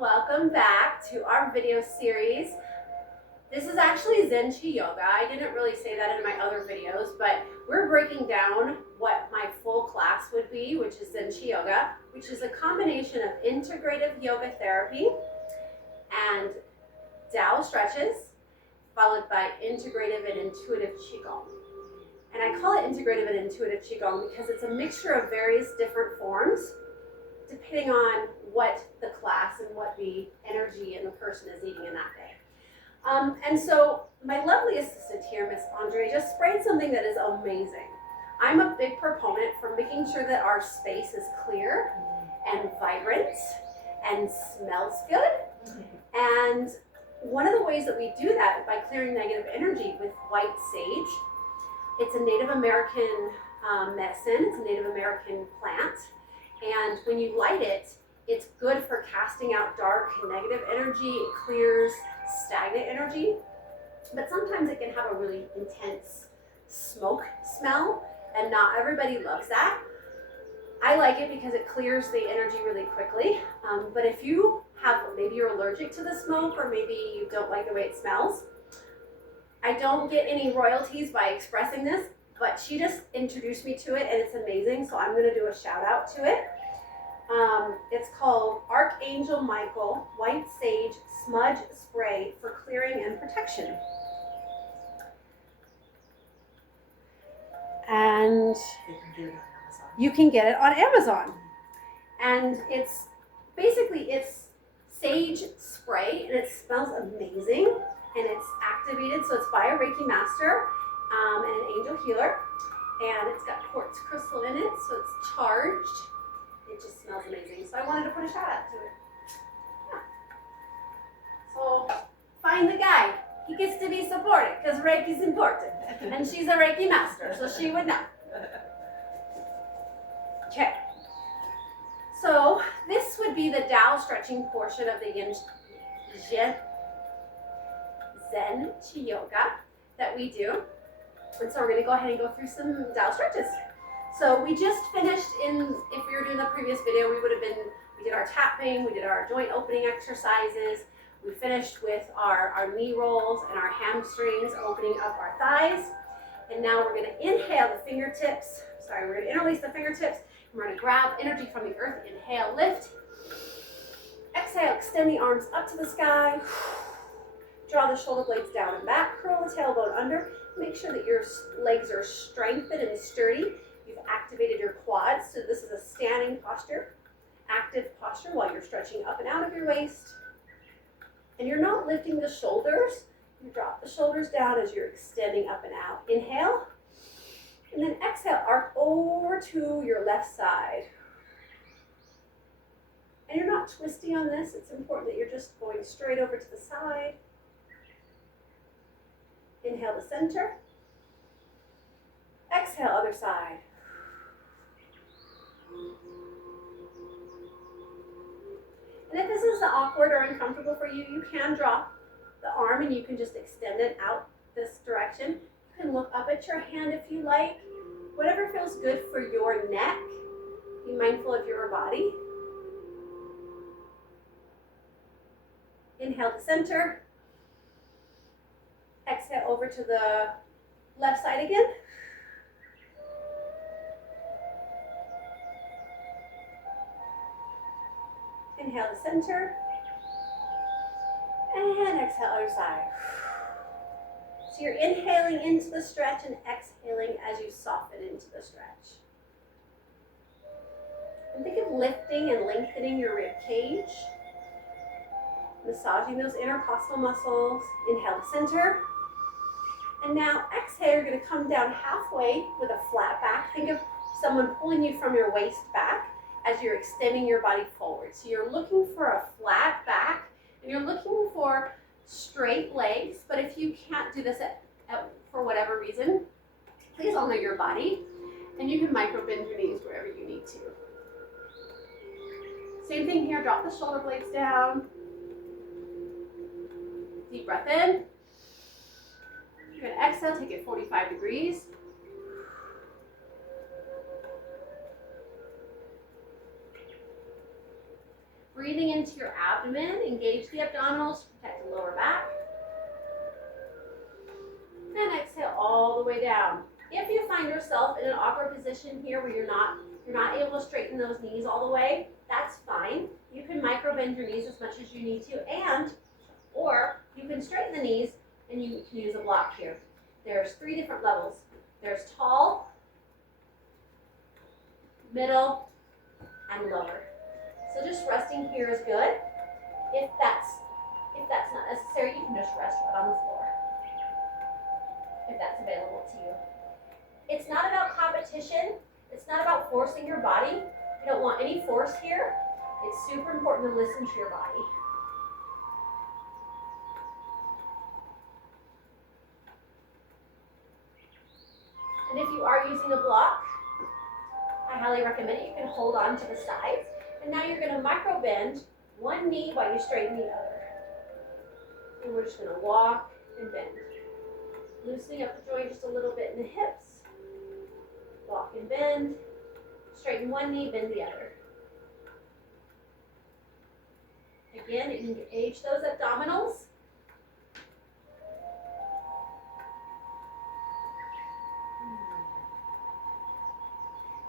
Welcome back to our video series. This is actually ZenQiYoga. I didn't really say that in my other videos, but we're breaking down what my full class would be, which is ZenQiYoga, which is a combination of integrative yoga therapy and Tao stretches, followed by integrative and intuitive Qigong. And I call it integrative and intuitive Qigong because it's a mixture of various different forms depending on what the class and what the energy and the person is needing in that day. And so my lovely assistant here, Miss Andre, just sprayed something that is amazing. I'm a big proponent for making sure that our space is clear and vibrant and smells good. And one of the ways that we do that is by clearing negative energy with white sage. It's a Native American medicine. It's a Native American plant. And when you light it, it's good for casting out dark and negative energy. It clears stagnant energy. But sometimes it can have a really intense smoke smell, and not everybody loves that. I like it because it clears the energy really quickly. But if you have, maybe you're allergic to the smoke, or maybe you don't like the way it smells, I don't get any royalties by expressing this, but she just introduced me to it and it's amazing, so I'm gonna do a shout out to it. It's called Archangel Michael White Sage Smudge Spray for Clearing and Protection. And you can get it on Amazon. And it's basically, it's sage spray and it smells amazing and it's activated, so it's by a Reiki master and an angel healer, and it's got quartz crystal in it, so it's charged. It just smells amazing, so I wanted to put a shout out to it. Yeah. So find the guy. He gets to be supported because Reiki's important, and she's a Reiki master, so she would know. Okay. So this would be the Tao stretching portion of the ZenQiYoga that we do. And so we're going to go ahead and go through some Tao stretches. So we just finished if we were doing the previous video, we did our tapping, we did our joint opening exercises, we finished with our knee rolls and our hamstrings, opening up our thighs. And now we're going to inhale the fingertips, we're going to interlace the fingertips, and we're going to grab energy from the earth, inhale, lift. Exhale, extend the arms up to the sky. Draw the shoulder blades down and back, curl the tailbone under. Make sure that your legs are strengthened and sturdy. You've activated your quads, so this is a standing posture, active posture while you're stretching up and out of your waist. And you're not lifting the shoulders. You drop the shoulders down as you're extending up and out. Inhale, and then exhale, arc over to your left side. And you're not twisting on this. It's important that you're just going straight over to the side. Inhale to center. Exhale, other side. And if this is awkward or uncomfortable for you, you can drop the arm and you can just extend it out this direction. You can look up at your hand if you like. Whatever feels good for your neck. Be mindful of your body. Inhale to center. Exhale over to the left side again. Inhale to center. And exhale other side. So you're inhaling into the stretch and exhaling as you soften into the stretch. And think of lifting and lengthening your rib cage. Massaging those intercostal muscles. Inhale to center. And now exhale, you're going to come down halfway with a flat back. Think of someone pulling you from your waist back as you're extending your body forward. So you're looking for a flat back and you're looking for straight legs. But if you can't do this for whatever reason, please honor your body and you can micro bend your knees wherever you need to. Same thing here, drop the shoulder blades down. Deep breath in. You're going to exhale, take it 45 degrees. Breathing into your abdomen, engage the abdominals to protect the lower back. And exhale all the way down. If you find yourself in an awkward position here where you're not able to straighten those knees all the way, that's fine. You can micro bend your knees as much as you need to, or you can straighten the knees and you can use a block here. There's 3 different levels. There's tall, middle, and lower. So just resting here is good. If that's not necessary, you can just rest right on the floor, if that's available to you. It's not about competition. It's not about forcing your body. You don't want any force here. It's super important to listen to your body. And if you are using a block, I highly recommend it. You can hold on to the sides. And now you're going to micro bend one knee while you straighten the other. And we're just going to walk and bend. Loosening up the joint just a little bit in the hips. Walk and bend. Straighten one knee, bend the other. Again, engage those abdominals.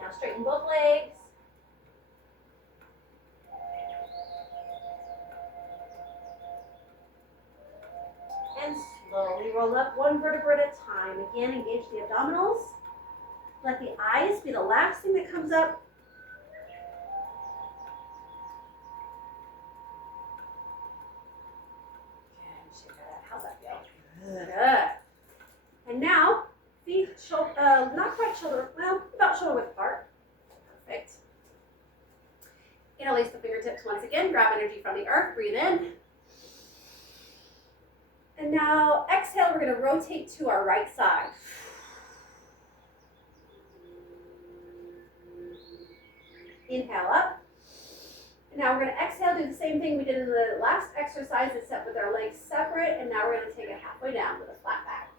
Now straighten both legs. And slowly roll up one vertebra at a time. Again, engage the abdominals. Let the eyes be the last thing that comes up. Good. Shake that out. How's that feel? Good. And now, feet, not quite shoulder, well, about shoulder width apart. Perfect. Interlace the fingertips once again. Grab energy from the earth. Breathe in. And now, exhale, we're going to rotate to our right side. Inhale up. And now we're going to exhale, do the same thing we did in the last exercise, except with our legs separate. And now we're going to take it halfway down with a flat back.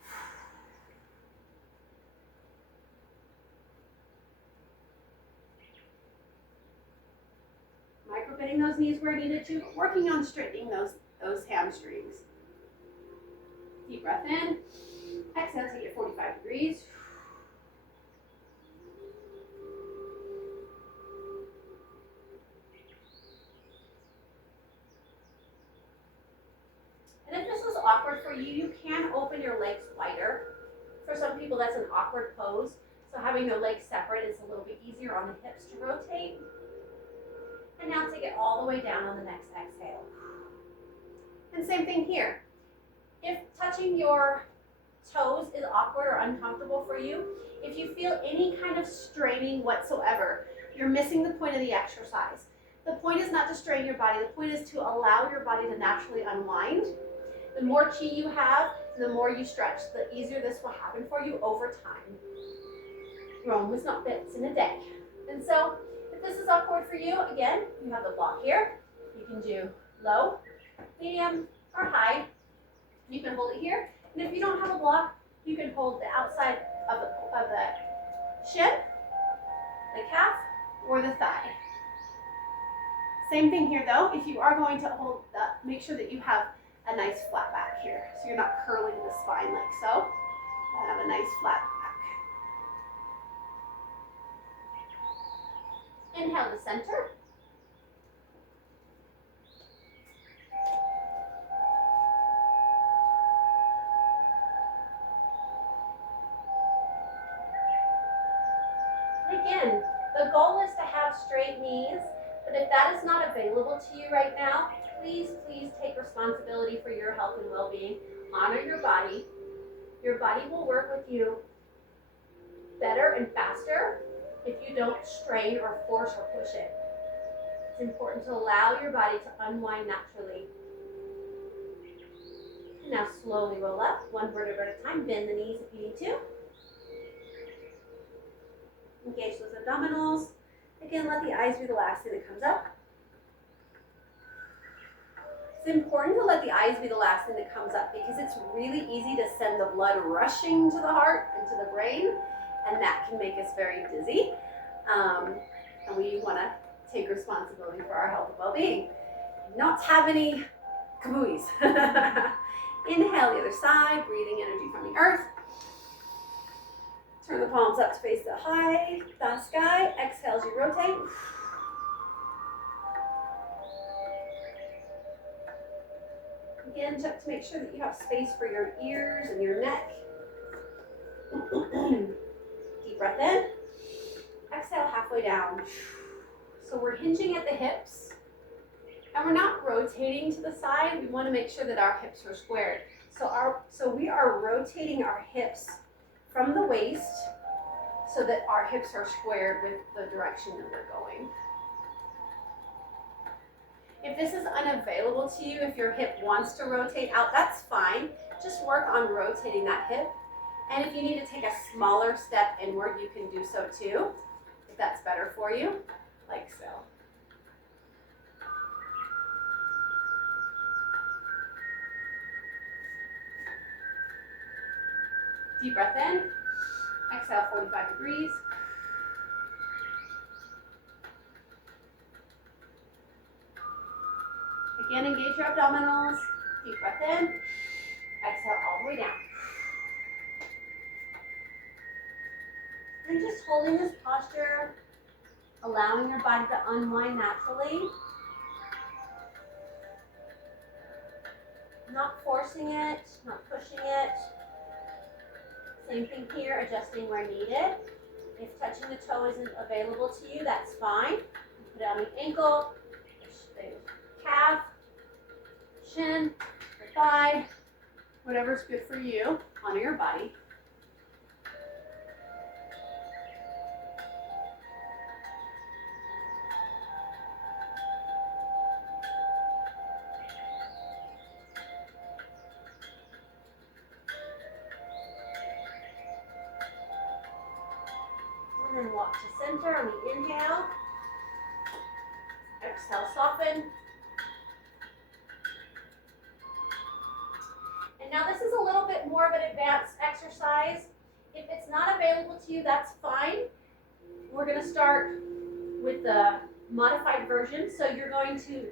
Micro bending those knees where needed to, working on straightening those hamstrings. Deep breath in. Exhale, take it 45 degrees. And if this is awkward for you, you can open your legs wider. For some people, that's an awkward pose. So having the legs separate is a little bit easier on the hips to rotate. And now take it all the way down on the next exhale. And same thing here. If touching your toes is awkward or uncomfortable for you, if you feel any kind of straining whatsoever, you're missing the point of the exercise. The point is not to strain your body. The point is to allow your body to naturally unwind. The more chi you have, the more you stretch, the easier this will happen for you over time. Rome was not built in a day. And so, if this is awkward for you, again, you have the block here. You can do low, medium, or high. You can hold it here. And if you don't have a block, you can hold the outside of the shin, the calf, or the thigh. Same thing here though. If you are going to hold that, make sure that you have a nice flat back here. So you're not curling the spine like so. And have a nice flat back. Inhale to center. Again, the goal is to have straight knees, but if that is not available to you right now, please take responsibility for your health and well-being. Honor your body. Your body will work with you better and faster if you don't strain or force or push it. It's important to allow your body to unwind naturally. And now slowly roll up, one vertebra at a time. Bend the knees if you need to. Engage those abdominals. Again, let the eyes be the last thing that comes up. It's important to let the eyes be the last thing that comes up because it's really easy to send the blood rushing to the heart and to the brain, and that can make us very dizzy. And we want to take responsibility for our health and well-being. Not have any kabooies. Inhale the other side, breathing energy from the earth. Turn the palms up to face the sky. Exhale as you rotate. Again, check to make sure that you have space for your ears and your neck. Deep breath in. Exhale halfway down. So we're hinging at the hips, and we're not rotating to the side. We want to make sure that our hips are squared. So we are rotating our hips from the waist so that our hips are squared with the direction that we're going. If this is unavailable to you, if your hip wants to rotate out, that's fine. Just work on rotating that hip. And if you need to take a smaller step inward, you can do so too, if that's better for you, like so. Deep breath in. Exhale 45 degrees. Again, engage your abdominals. Deep breath in. Exhale all the way down. And just holding this posture, allowing your body to unwind naturally. Not forcing it, not pushing it. Same thing here, adjusting where needed. If touching the toe isn't available to you, that's fine. Put it on the ankle, the calf, shin, the thigh, whatever's good for you. Honor your body. And then walk to center on the inhale. Exhale, soften. And now this is a little bit more of an advanced exercise. If it's not available to you, that's fine. We're going to start with the modified version. So you're going to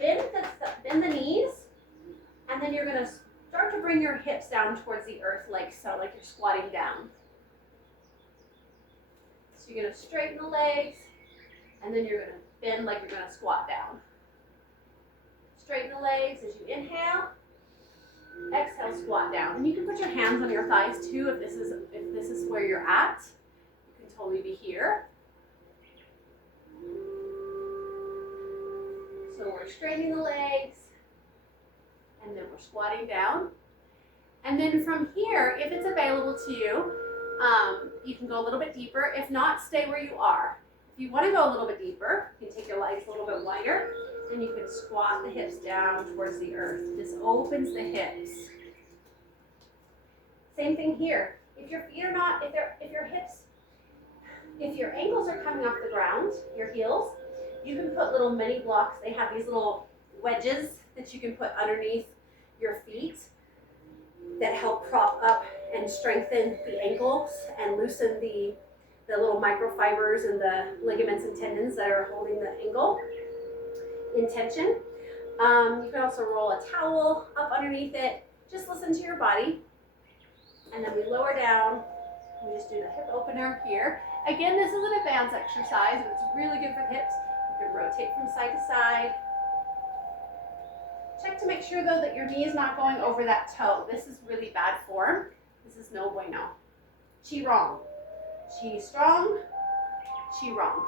bend the knees, and then you're going to start to bring your hips down towards the earth like so, like you're squatting down. So you're going to straighten the legs, and then you're going to bend like you're going to squat down. Straighten the legs as you inhale. Exhale, squat down. And you can put your hands on your thighs too if this is where you're at. You can totally be here. So we're straightening the legs, and then we're squatting down. And then from here, if it's available to you, you can go a little bit deeper. If not, stay where you are. If you want to go a little bit deeper, you can take your legs a little bit wider, and you can squat the hips down towards the earth. This opens the hips. Same thing here. If your feet are not, if your ankles are coming off the ground, your heels, you can put little mini blocks. They have these little wedges that you can put underneath your feet that help prop up and strengthen the ankles and loosen the little microfibers and the ligaments and tendons that are holding the ankle in tension. You can also roll a towel up underneath it. Just listen to your body. And then we lower down. We just do the hip opener here. Again, this is an advanced exercise, and it's really good for the hips. You can rotate from side to side. Check to make sure, though, that your knee is not going over that toe. This is really bad form. This is no bueno. Chi wrong. Chi strong. Chi wrong.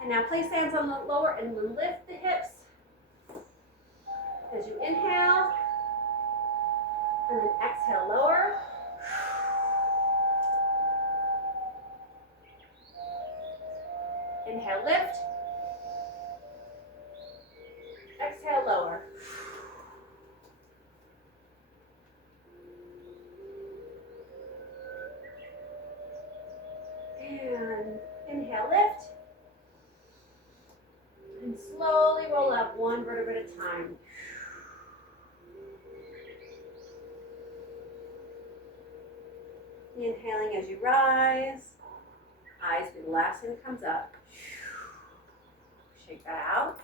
And now place hands on the lower and lift the hips as you inhale. And then exhale, lower. Inhale, lift. Exhale, lower. And inhale, lift. And slowly roll up one vertebra at a time. Inhaling as you rise. Eyes be the last thing that comes up. Shake that out.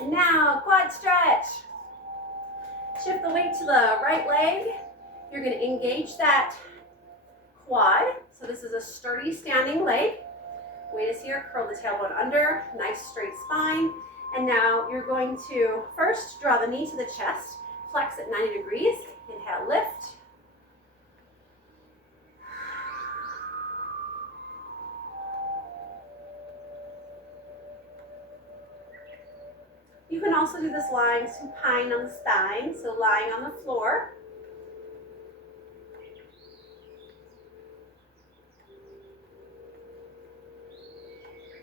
And now, quad stretch. Shift the weight to the right leg. You're going to engage that quad. So this is a sturdy standing leg. Weight is here, curl the tailbone under, nice straight spine. And now you're going to first draw the knee to the chest, flex at 90 degrees. Inhale, lift. You can also do this lying supine on the spine, so lying on the floor.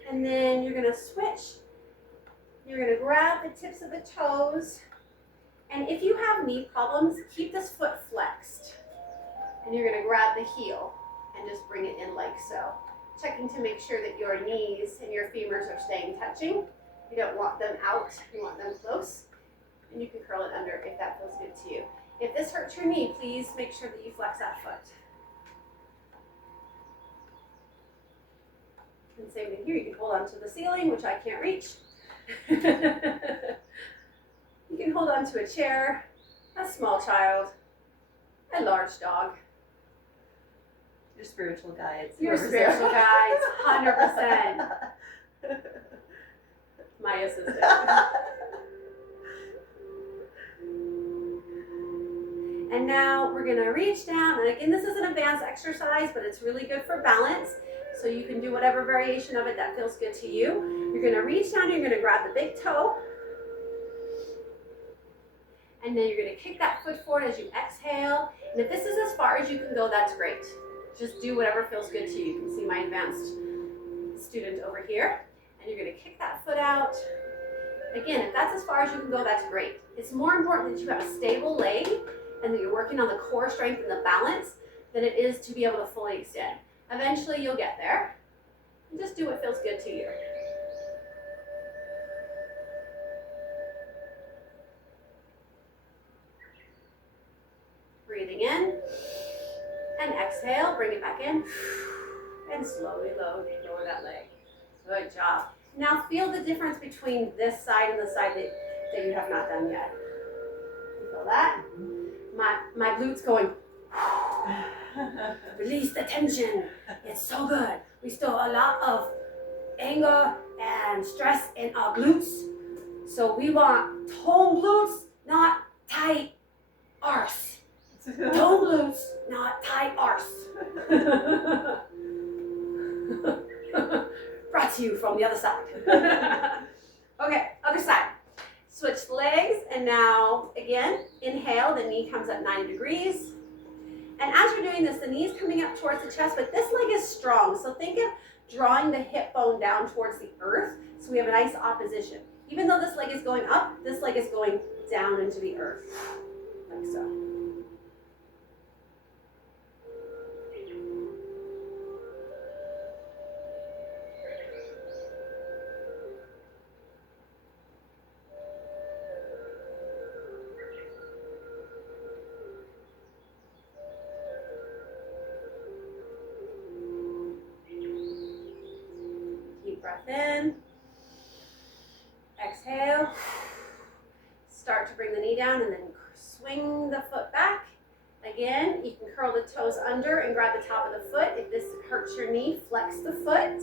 And then you're going to switch. You're going to grab the tips of the toes. And if you have knee problems, keep this foot flexed. And you're going to grab the heel and just bring it in like so. Checking to make sure that your knees and your femurs are staying touching. You don't want them out, you want them close. And you can curl it under if that feels good to you. If this hurts your knee, please make sure that you flex that foot. And same thing here, you can hold on to the ceiling, which I can't reach. You can hold on to a chair, a small child, a large dog. Your spiritual guides. Your spiritual guides, 100%. My assistant. And now we're gonna reach down, and again, this is an advanced exercise, but it's really good for balance. So you can do whatever variation of it that feels good to you. You're gonna reach down, you're gonna grab the big toe, and then you're gonna kick that foot forward as you exhale. And if this is as far as you can go, that's great. Just do whatever feels good to you. You can see my advanced student over here. And you're going to kick that foot out. Again, if that's as far as you can go, that's great. It's more important that you have a stable leg and that you're working on the core strength and the balance than it is to be able to fully extend. Eventually, you'll get there. And just do what feels good to you. Breathing in and exhale, bring it back in, and slowly lower that leg. Good job. Now feel the difference between this side and the side that you have not done yet. You feel that? My glutes going. Release the tension. It's so good. We store a lot of anger and stress in our glutes. So we want toned glutes, not tight arse. Toned glutes, not tight arse. Brought to you from the other side. Okay, other side. Switch legs, and now again, inhale, the knee comes up 90 degrees. And as you're doing this, the knee's coming up towards the chest, but this leg is strong. So think of drawing the hip bone down towards the earth, so we have a nice opposition. Even though this leg is going up, this leg is going down into the earth, like so. Breath in, exhale, start to bring the knee down and then swing the foot back. Again, you can curl the toes under and grab the top of the foot. If this hurts your knee, flex the foot.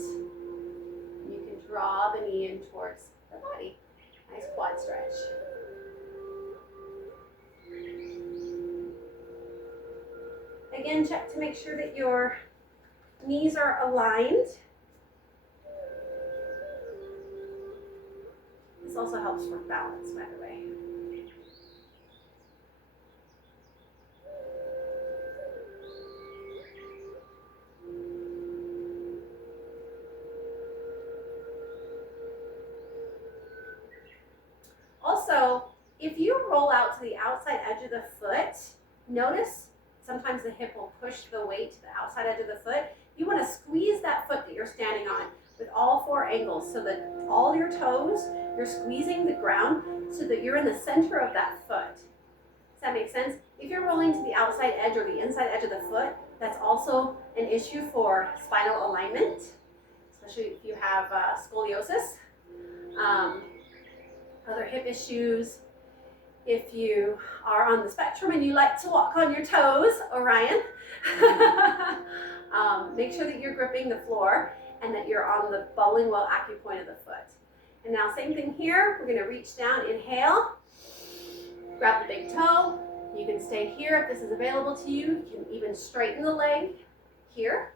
You can draw the knee in towards the body. Nice quad stretch. Again, check to make sure that your knees are aligned. This also helps for balance, by the way. Also, if you roll out to the outside edge of the foot, notice sometimes the hip will push the weight to the outside edge of the foot. You want to squeeze that foot that you're standing on with all four angles so that all your toes, you're squeezing the ground so that you're in the center of that foot. Does that make sense? If you're rolling to the outside edge or the inside edge of the foot, That's also an issue for spinal alignment, especially if you have scoliosis, other hip issues. If you are on the spectrum and you like to walk on your toes, Orion, make sure that you're gripping the floor and that you're on the bowling well acupoint of the foot. And now same thing here, we're gonna reach down, inhale, grab the big toe. You can stay here if this is available to you. You can even straighten the leg here.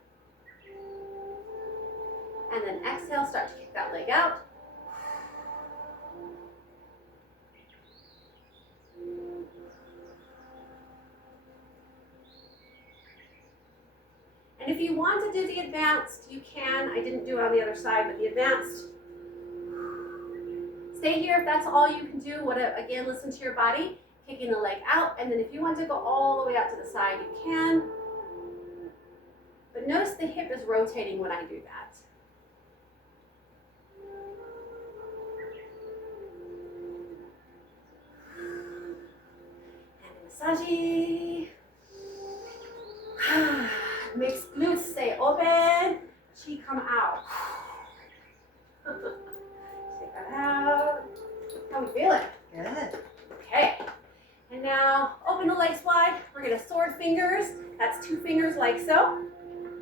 And then exhale, start to kick that leg out. And if you want to do the advanced, you can. I didn't do it on the other side, but the advanced, stay here if that's all you can do. Again, listen to your body, kicking the leg out. And then if you want to go all the way out to the side, you can. But notice the hip is rotating when I do that. And massage. Makes glutes stay open, chi come out. Take that out. How we feeling? Good. Okay. And now open the legs wide. We're gonna sword fingers. That's 2 fingers like so.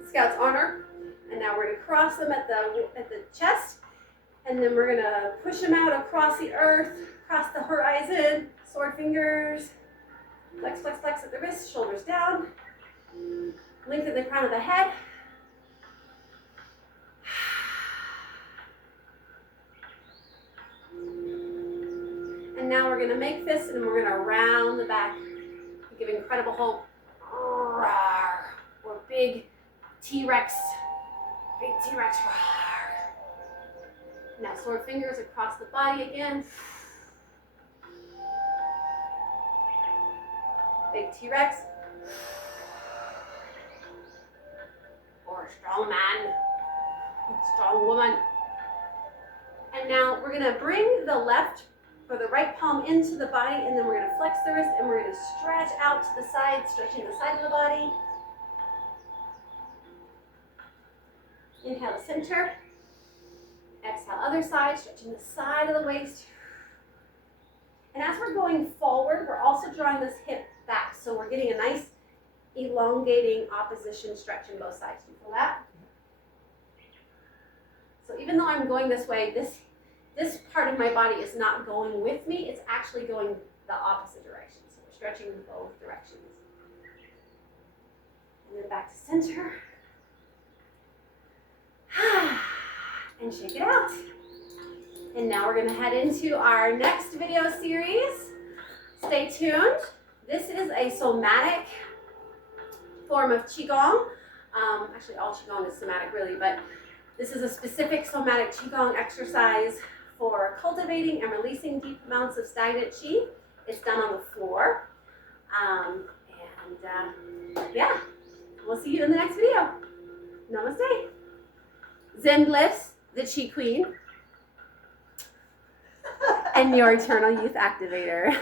Scout's honor. And now we're gonna cross them at the chest. And then we're gonna push them out across the earth, across the horizon. Sword fingers. Flex, flex, flex at the wrist, shoulders down. Lengthen the crown of the head. And now we're going to make fists and we're going to round the back. Give incredible hope. Or big T-Rex. Big T-Rex. Now sword fingers across the body again. Big T-Rex. Or a strong man, strong woman. And now we're gonna bring the left or the right palm into the body, and then we're gonna flex the wrist and we're gonna stretch out to the side, stretching the side of the body. Inhale to center. Exhale, other side, stretching the side of the waist. And as we're going forward, we're also drawing this hip back, so we're getting a nice elongating opposition stretch in both sides. Do you feel that? So even though I'm going this way, this part of my body is not going with me, it's actually going the opposite direction. So we're stretching in both directions. And then back to center. And shake it out. And now we're gonna head into our next video series. Stay tuned. This is a somatic form of Qigong. Actually, all Qigong is somatic really, but this is a specific somatic Qigong exercise for cultivating and releasing deep amounts of stagnant Qi. It's done on the floor. Yeah, we'll see you in the next video. Namaste. Zen Bliss, the Qi Queen, and your eternal youth activator.